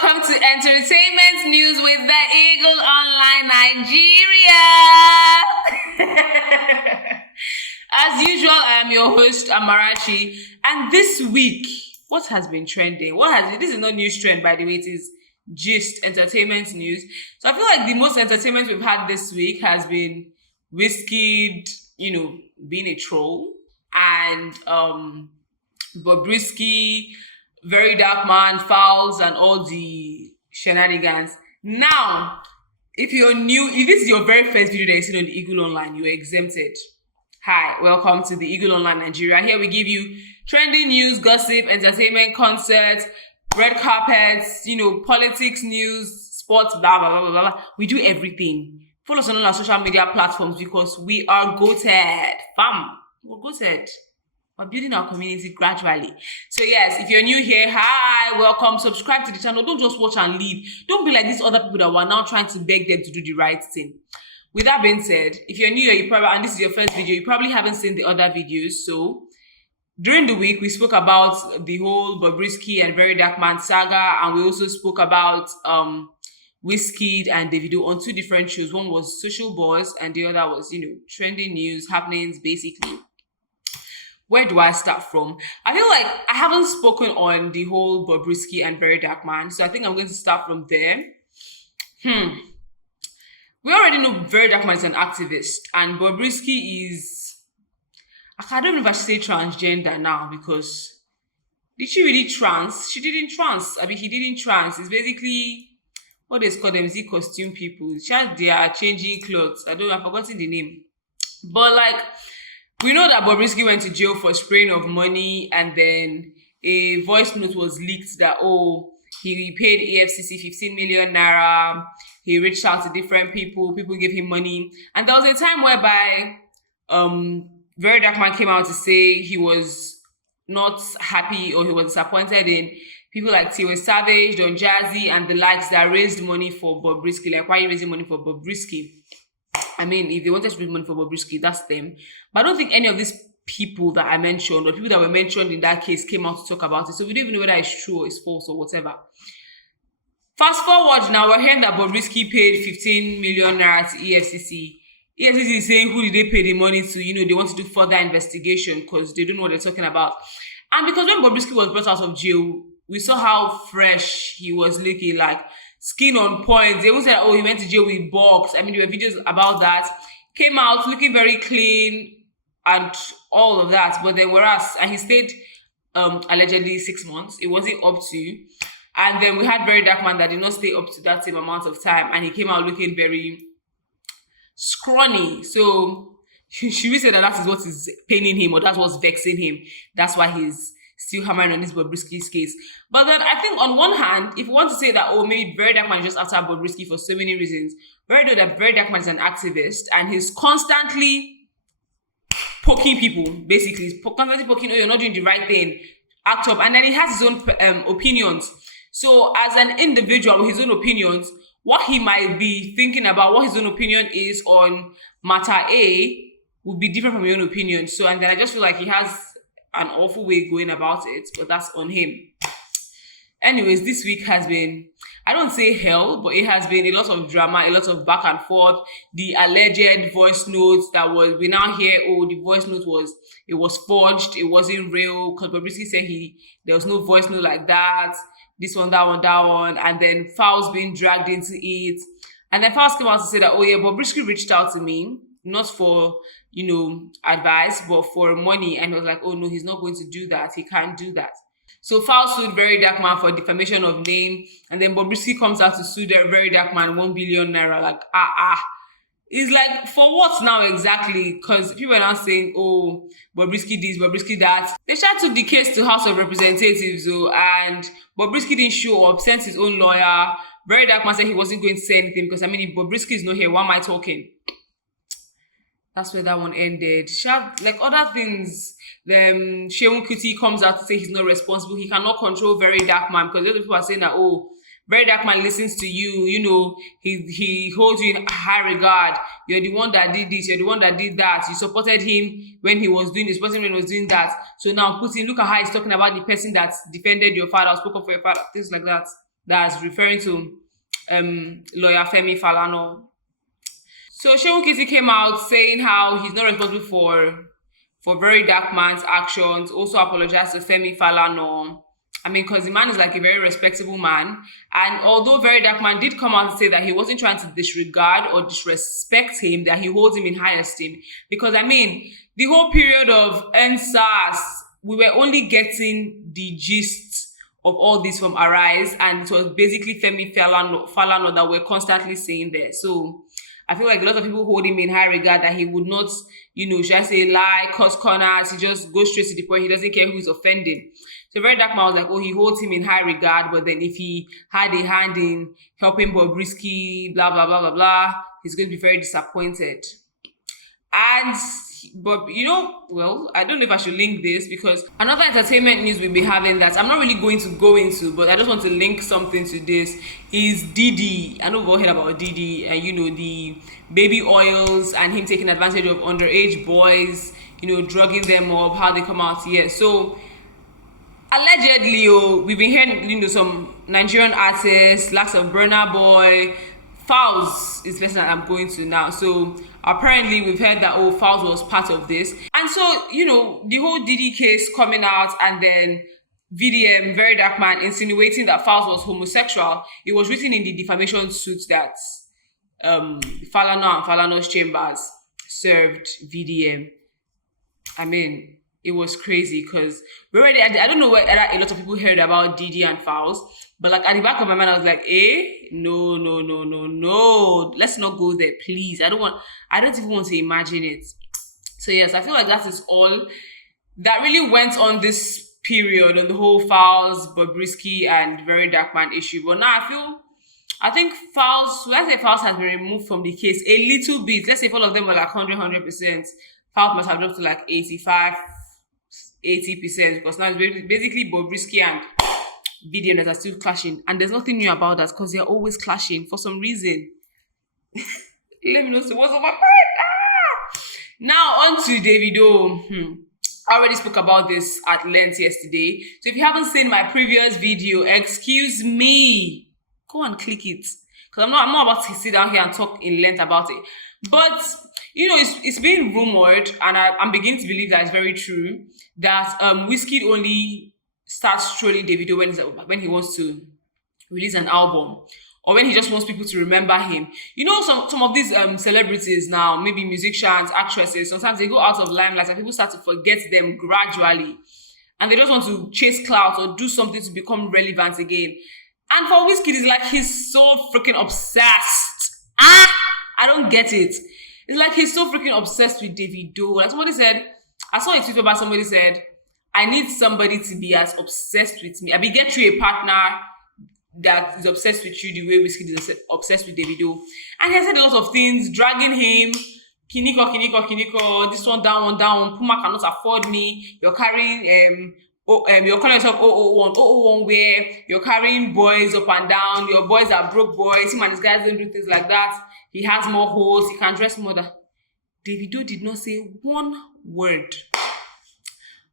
welcome to Entertainment News with the Eagle Online Nigeria. As usual, I am your host, Amarachi. And this week, what has been trending? This is not news trend, by the way, it is gist entertainment news. So I feel like the most entertainment we've had this week has been Wizkid, being a troll, and Bobrisky, Very Dark Man, Fouls, and all the shenanigans. Now, if this is your very first video that you see on the Eagle Online, you're exempted. Hi, welcome to the Eagle Online Nigeria. Here we give you trending news, gossip, entertainment, concerts, red carpets, politics, news, sports, blah, blah, blah, blah, blah. We do everything. Follow us on all our social media platforms because we are goated. Fam, we're goated. We're building our community gradually. So yes, if you're new here, hi, welcome. Subscribe to the channel. Don't just watch and leave. Don't be like these other people that were now trying to beg them to do the right thing. With that being said, if you're new here, and this is your first video, you probably haven't seen the other videos. So during the week, we spoke about the whole Bobrisky and Very Dark Man saga, and we also spoke about Wizkid and Davido on two different shows. One was Social Buzz, and the other was, trending news, happenings, basically. Where do I start from? I feel like I haven't spoken on the whole Bobrisky and Very Dark Man, so I think I'm going to start from there. We already know Very Dark Man is an activist, and Bobrisky is, I don't know if I should say transgender now, because did she really trans? She didn't trans. He didn't trans. It's basically, what they call them, is it costume people? They are changing clothes. I've forgotten the name. But we know that Bobrisky went to jail for spraying of money, and then a voice note was leaked that, he paid EFCC 15 million naira. He reached out to different people. People gave him money. And there was a time whereby Very Dark Man came out to say he was not happy or he was disappointed in people like Tiwa Savage, Don Jazzy, and the likes that raised money for Bobrisky. Like, why are you raising money for Bobrisky? If they wanted to raise money for Bobrisky, that's them. But I don't think any of these people that I mentioned or people that were mentioned in that case came out to talk about it. So we don't even know whether it's true or it's false or whatever. Fast forward now, we're hearing that Bobrisky paid 15 million naira to EFCC. EFCC is saying who did they pay the money to? They want to do further investigation because they don't know what they're talking about. And because when Bobrisky was brought out of jail, we saw how fresh he was looking, like skin on point. They even said, he went to jail with box. There were videos about that. Came out looking very clean and all of that. But then and he stayed allegedly 6 months. It wasn't up to. And then we had Very Dark Man that did not stay up to that same amount of time. And he came out looking very scrawny. So should we say that is what is paining him or that's what's vexing him? That's why he's still hammering on this Bobrisky's case. But then I think on one hand, if you want to say that, maybe Very Dark Man is just after Bobrisky for so many reasons, Very Dark Man is an activist and he's constantly poking people, basically. He's constantly poking, you're not doing the right thing, act up. And then he has his own opinions. So as an individual with his own opinions, what he might be thinking about, what his own opinion is on matter A would be different from your own opinion. So, and then I just feel like he has an awful way going about it, but that's on him. Anyways, this week has been, I don't say hell, but it has been a lot of drama, a lot of back and forth. The alleged voice notes that we now hear, the voice note was forged, it wasn't real, because Bobrisky said there was no voice note like that, this one, that one, and then Fouls being dragged into it. And then Fouls came out to say that, Bobrisky reached out to me, not for, advice, but for money. And he was like, no, he's not going to do that. He can't do that. So Fouls sued Very Dark Man for defamation of name. And then Bobrisky comes out to sue the Very Dark Man 1 billion naira. Like, It's like, for what now exactly? Because people are now saying, Bobrisky this, Bobrisky that. They took the case to House of Representatives, and Bobrisky didn't show up, sent his own lawyer. Very Dark Man said he wasn't going to say anything because, if Bobrisky is not here, why am I talking? That's where that one ended. Like other things, then Shehu Kuti comes out to say he's not responsible. He cannot control Very Dark Man because other people are saying that, Very Dark Man listens to you, he holds you in high regard. You're the one that did this, you're the one that did that. You supported him when he was doing this, when he was doing that. So now Putin, look at how he's talking about the person that defended your father, spoke up for your father, things like that. That's referring to lawyer Femi Falana. So Shehu Kisi came out saying how he's not responsible for Very Dark Man's actions. Also apologized to Femi Falana. I mean, because the man is like a very respectable man. And although Very Dark Man did come out and say that he wasn't trying to disregard or disrespect him, that he holds him in high esteem. Because I mean, the whole period of NSAS, we were only getting the gist of all this from Arise, and it was basically Femi Falana that we're constantly saying there. So I feel like a lot of people hold him in high regard, that he would not, should I say, lie, cause corners. He just goes straight to the point. He doesn't care who is offending. So Very Dark Man was like, oh, he holds him in high regard, but then if he had a hand in helping Bobrisky, blah, blah, blah, blah, blah, he's going to be very disappointed. And, but well, I don't know if I should link this, because another entertainment news we'll be having that I'm not really going to go into, but I just want to link something to this, is Didi. I know we've all heard about Didi and, the baby oils and him taking advantage of underage boys, drugging them up, how they come out here. So, allegedly, we've been hearing, some Nigerian artists, likes of Burna Boy, Fowls is the person that I'm going to now. So apparently we've heard that Fowls was part of this. And so, the whole Diddy case coming out, and then VDM, Very Dark Man, insinuating that Fowls was homosexual. It was written in the defamation suit that Falana and Falana's chambers served VDM. I mean, it was crazy, because we already, I don't know whether a lot of people heard about Didi and Fowls, but like at the back of my mind, I was like, no, no, no, no, no, let's not go there, please. I don't even want to imagine it. So yes, I feel like that is all that really went on this period, on the whole Fowls, Bobrisky, and Very Dark Man issue. But now I think Fowls, let's say Fowls has been removed from the case a little bit. Let's say if all of them were like 100%, Fowls must have dropped to like 85, 80%, because now it's basically Bobrisky and VDM that are still clashing, and there's nothing new about that, because they're always clashing for some reason. Let me know what's on my mind. Now on to Davido. I already spoke about this at length yesterday, so if you haven't seen my previous video, excuse me, go and click it, because I'm not about to sit down here and talk in length about it. But it's being rumored, and I'm beginning to believe that it's very true, that Wizkid only starts trolling Davido when he wants to release an album, or when he just wants people to remember him. Some of these celebrities now, maybe musicians, actresses, sometimes they go out of limelight and people start to forget them gradually, and they just want to chase clout or do something to become relevant again. And for Wizkid, it's like he's so freaking obsessed. I don't get it. It's like he's so freaking obsessed with Davido. Like somebody said, I saw a tweet about somebody said, I need somebody to be as obsessed with me. I mean, get you a partner that is obsessed with you the way Wizkid is obsessed with Davido. And he said a lot of things, dragging him, kiniko, this one, down, Puma cannot afford me. You're carrying, you're calling yourself 001, where you're carrying boys up and down. Your boys are broke boys. Him and his guys don't do things like that. He has more hoes. He can dress more. Davido did not say one word.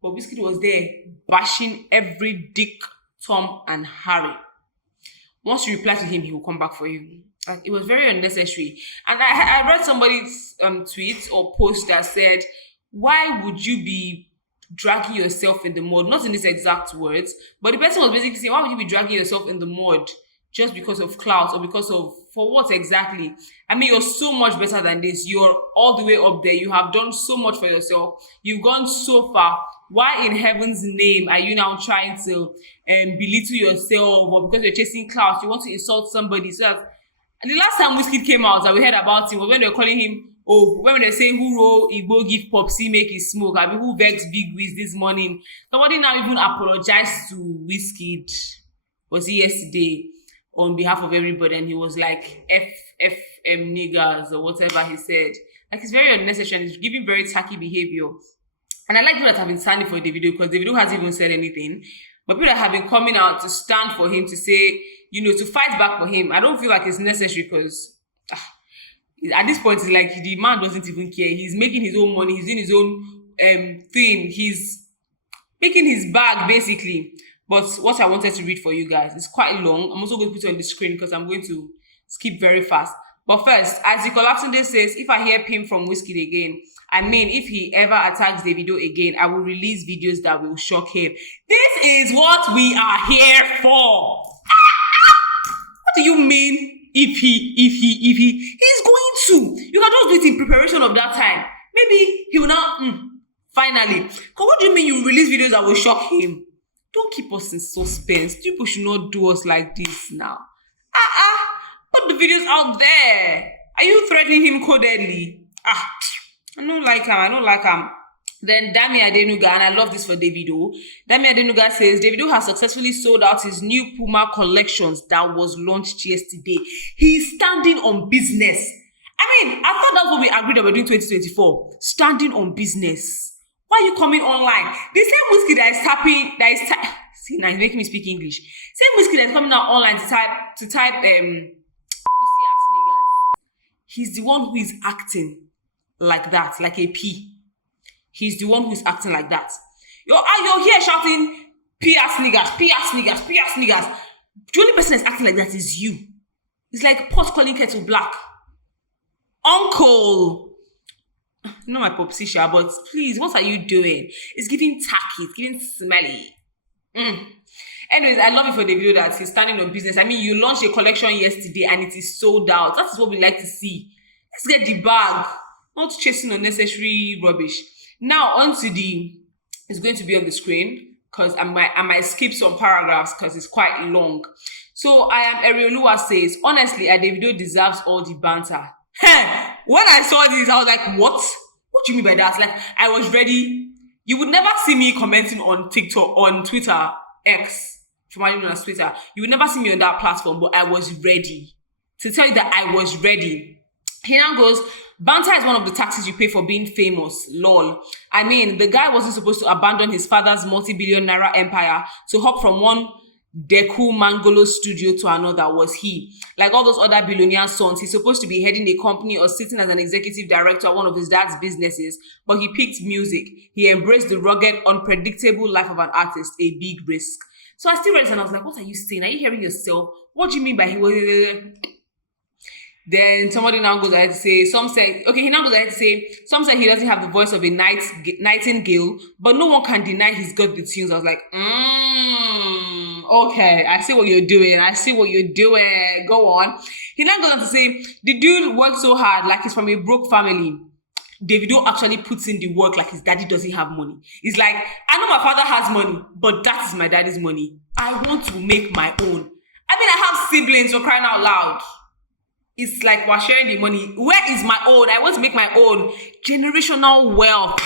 But Wizkid was there bashing every Dick, Tom, and Harry. Once you reply to him, he will come back for you. Like, it was very unnecessary. And I read somebody's tweet or post that said, why would you be dragging yourself in the mud? Not in these exact words, but the person was basically saying, why would you be dragging yourself in the mud just because of clout, or because of, for what exactly? I mean, you're so much better than this. You're all the way up there. You have done so much for yourself. You've gone so far. Why in heaven's name are you now trying to belittle yourself, or because you're chasing clout, you want to insult somebody? So that, and the last time Wizkid came out that we heard about him was when they were calling him, when they're saying who roll Igbo give Popsy make it smoke, I mean, who vex Big Wiz this morning. Somebody now even apologized to Wizkid, was he yesterday, on behalf of everybody, and he was like niggas or whatever he said. Like, it's very unnecessary, and it's giving very tacky behavior. And I like people that have been standing for Davido, because Davido hasn't even said anything. But people that have been coming out to stand for him, to say, to fight back for him, I don't feel like it's necessary, because at this point, it's like the man doesn't even care. He's making his own money. He's doing his own thing. He's making his bag, basically. But what I wanted to read for you guys is quite long. I'm also going to put it on the screen because I'm going to skip very fast. But first, as Olatunde says, if I hear Pim from Wizkid again, I mean, if he ever attacks Davido again, I will release videos that will shock him. This is what we are here for. What do you mean? He's going to. You can just do it in preparation of that time. Maybe he will now, finally. Because what do you mean you release videos that will shock him? Don't keep us in suspense. People should not do us like this now. Put the videos out there. Are you threatening him codedly? I don't like him. I don't like him. Then Dami Adenuga, and I love this for Davido. Dami Adenuga says Davido has successfully sold out his new Puma collections that was launched yesterday. He's standing on business. I mean, I thought that's what we agreed about doing 2024. Standing on business. Why are you coming online? The same whiskey that is tapping, see now it's making me speak English. Same whiskey that's coming out online to type pussy ass niggas. He's the one who is acting like that, like a P. He's the one who is acting like that. You're here shouting P ass niggas, P ass niggas, P ass niggas. The only person that's acting like that is you. It's like pot calling kettle black. Uncle. You know my popsy, but please, what are you doing? It's giving tacky, it's giving smelly. Anyways, I love it for the video that he's standing on business. I mean, you launched a collection yesterday and it is sold out. That is what we like to see. Let's get the bag, not chasing unnecessary rubbish. Now, it's going to be on the screen because I might skip some paragraphs because it's quite long. So I am Erioluwa says, honestly, Davido deserves all the banter. When I saw this, I was like, what? What do you mean by that? Like, I was ready. You would never see me commenting on TikTok, on Twitter, X, formerly known as Twitter. You would never see me on that platform, but I was ready. To tell you that I was ready. He now goes, banter is one of the taxes you pay for being famous. Lol. I mean, the guy wasn't supposed to abandon his father's multi-billion naira empire to hop from one Deku Mangolo studio to another, was he? Like all those other billionaire sons, he's supposed to be heading a company or sitting as an executive director at one of his dad's businesses, but he picked music. He embraced the rugged, unpredictable life of an artist, a big risk. So I still read this and I was like, what are you saying? Are you hearing yourself? What do you mean by he was... Then somebody now goes ahead to say, some say he doesn't have the voice of a nightingale, but no one can deny he's got the tunes. I was like, okay, I see what you're doing. Go on. He now goes on to say, the dude worked so hard, like he's from a broke family. Davido actually puts in the work like his daddy doesn't have money. He's like, I know my father has money, but that is my daddy's money. I want to make my own. I mean, I have siblings, for crying out loud. It's like we're sharing the money. Where is my own? I want to make my own. Generational wealth.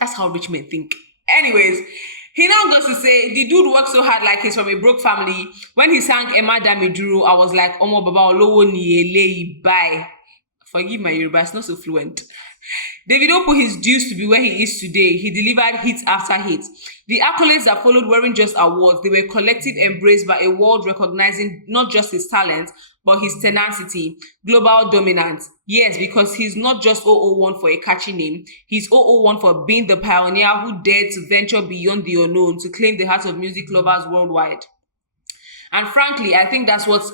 That's how rich men think. Anyways, he now goes to say, the dude works so hard like he's from a broke family. When he sang Emma Damiduru, I was like, Omo Baba Olowo ni eleyi bye. Forgive my Yoruba, it's not so fluent. Davido put his dues to be where he is today. He delivered hit after hit. The accolades that followed weren't just awards. They were collective embrace by a world recognizing not just his talent, but his tenacity, global dominance. Yes, because he's not just 001 for a catchy name. He's 001 for being the pioneer who dared to venture beyond the unknown to claim the hearts of music lovers worldwide. And frankly, I think that's what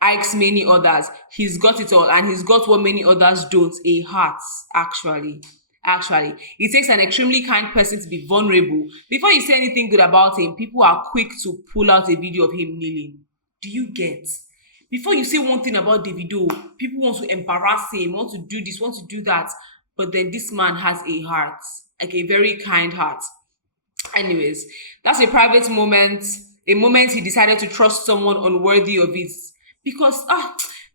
Ike's many others. He's got it all, and he's got what many others don't, a heart, actually. It takes an extremely kind person to be vulnerable. Before you say anything good about him, people are quick to pull out a video of him kneeling. Do you get? Before you say one thing about Davido, people want to embarrass him, want to do this, want to do that. But then this man has a heart, like a very kind heart. Anyways, that's a private moment, a moment he decided to trust someone unworthy of it. Because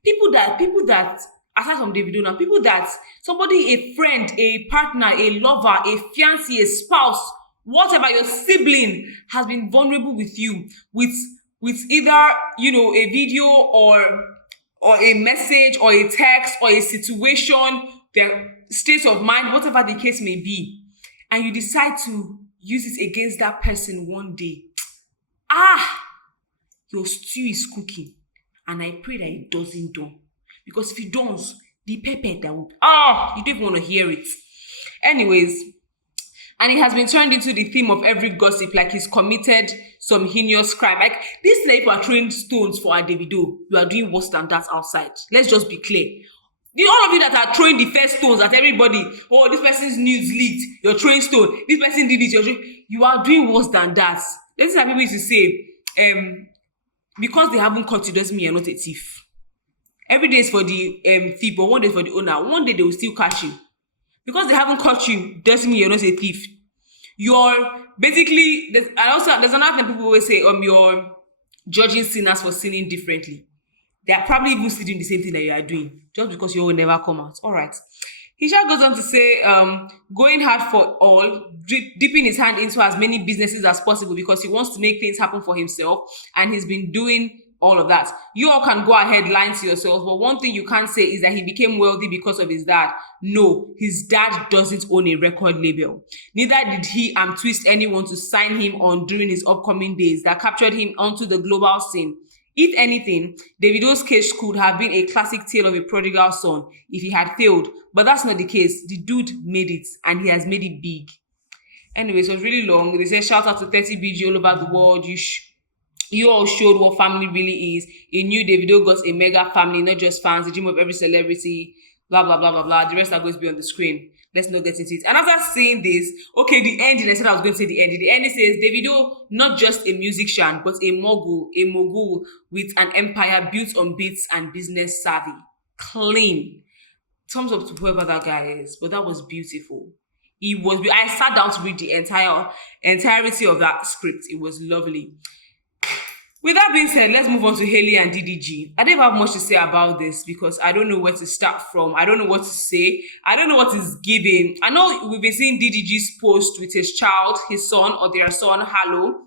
people that aside from Davido now, people that somebody, a friend, a partner, a lover, a fiancé, a spouse, whatever, your sibling has been vulnerable with you with either a video or a message or a text or a situation, their state of mind, whatever the case may be, and you decide to use it against that person one day. Your stew is cooking. And I pray that it doesn't do. Because if it does, the pepper that would... you don't even want to hear it. Anyways, And it has been turned into the theme of every gossip, like he's committed some heinous crime. Like these people are throwing stones for our Davido. You are doing worse than that outside. Let's just be clear. All of you that are throwing the first stones at everybody, oh, this person's news leaked, you're throwing stone. This person did it, you are doing worse than that. This is how people used to say, because they haven't caught you doesn't mean you're not a thief. Every day is for the thief, but one day is for the owner. One day they will still catch you. Because they haven't caught you doesn't mean you're not a thief. You're basically there's another thing people always say, you're judging sinners for sinning differently. They are probably even still doing the same thing that you are doing, just because you will never come out. All right. Hisha goes on to say, going hard for all, dipping his hand into as many businesses as possible because he wants to make things happen for himself, and he's been doing all of that. You all can go ahead lying to yourselves, but one thing you can't say is that he became wealthy because of his dad. No, his dad doesn't own a record label. Neither did he twist anyone to sign him on during his upcoming days that captured him onto the global scene. If anything, Davido's case could have been a classic tale of a prodigal son if he had failed, but that's not the case. The dude made it, and he has made it big. Anyways, it was really long. They said shout out to 30BG all over the world. You all showed what family really is. A new Davido got a mega family, not just fans, the dream of every celebrity, blah, blah, blah, blah, blah. The rest are going to be on the screen. Let's not get into it. And after saying this, okay, the ending, I said I was going to say the ending. The ending says, Davido, not just a musician, but a mogul with an empire built on beats and business savvy. Clean. Thumbs up to whoever that guy is. But that was beautiful. I sat down to read the entirety of that script. It was lovely. With that being said, let's move on to Hailey and DDG. I don't have much to say about this because I don't know where to start from. I don't know what to say. I don't know what is giving. I know we've been seeing DDG's post with his child, his son, or their son, Hallow.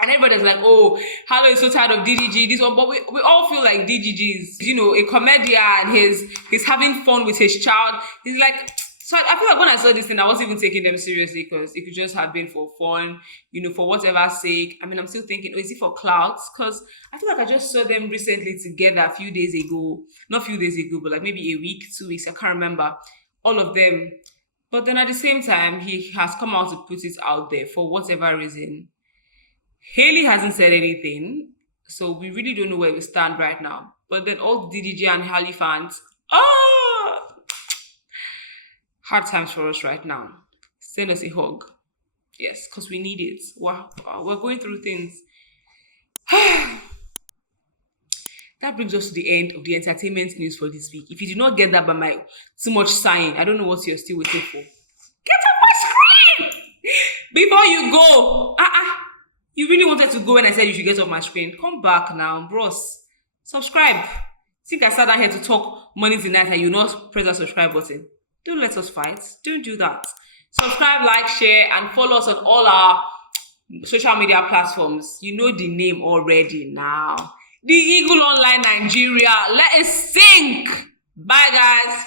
And everybody's like, oh, Hallow is so tired of DDG, this one. But we all feel like DDG is, a comedian. He's having fun with his child. He's like... So I feel like when I saw this thing, I wasn't even taking them seriously because it could just have been for fun, for whatever sake. I mean, I'm still thinking, is it for clouds? Because I feel like I just saw them recently together a few days ago. Not a few days ago, but like maybe a week, 2 weeks. I can't remember. All of them. But then at the same time, he has come out to put it out there for whatever reason. Hailey hasn't said anything. So we really don't know where we stand right now. But then all the DDG and Hailey fans, hard times for us right now. Send us a hug. Yes, because we need it. We're going through things. That brings us to the end of the entertainment news for this week. If you did not get that by my too much sighing, I don't know what you're still waiting for. Get off my screen! Before you go. You really wanted to go when I said you should get off my screen. Come back now, bros. Subscribe. Think I sat down here to talk money tonight and you not press that subscribe button. Don't let us fight. Don't do that. Subscribe, like, share, and follow us on all our social media platforms. You know the name already now. The Eagle Online Nigeria. Let it sink. Bye, guys.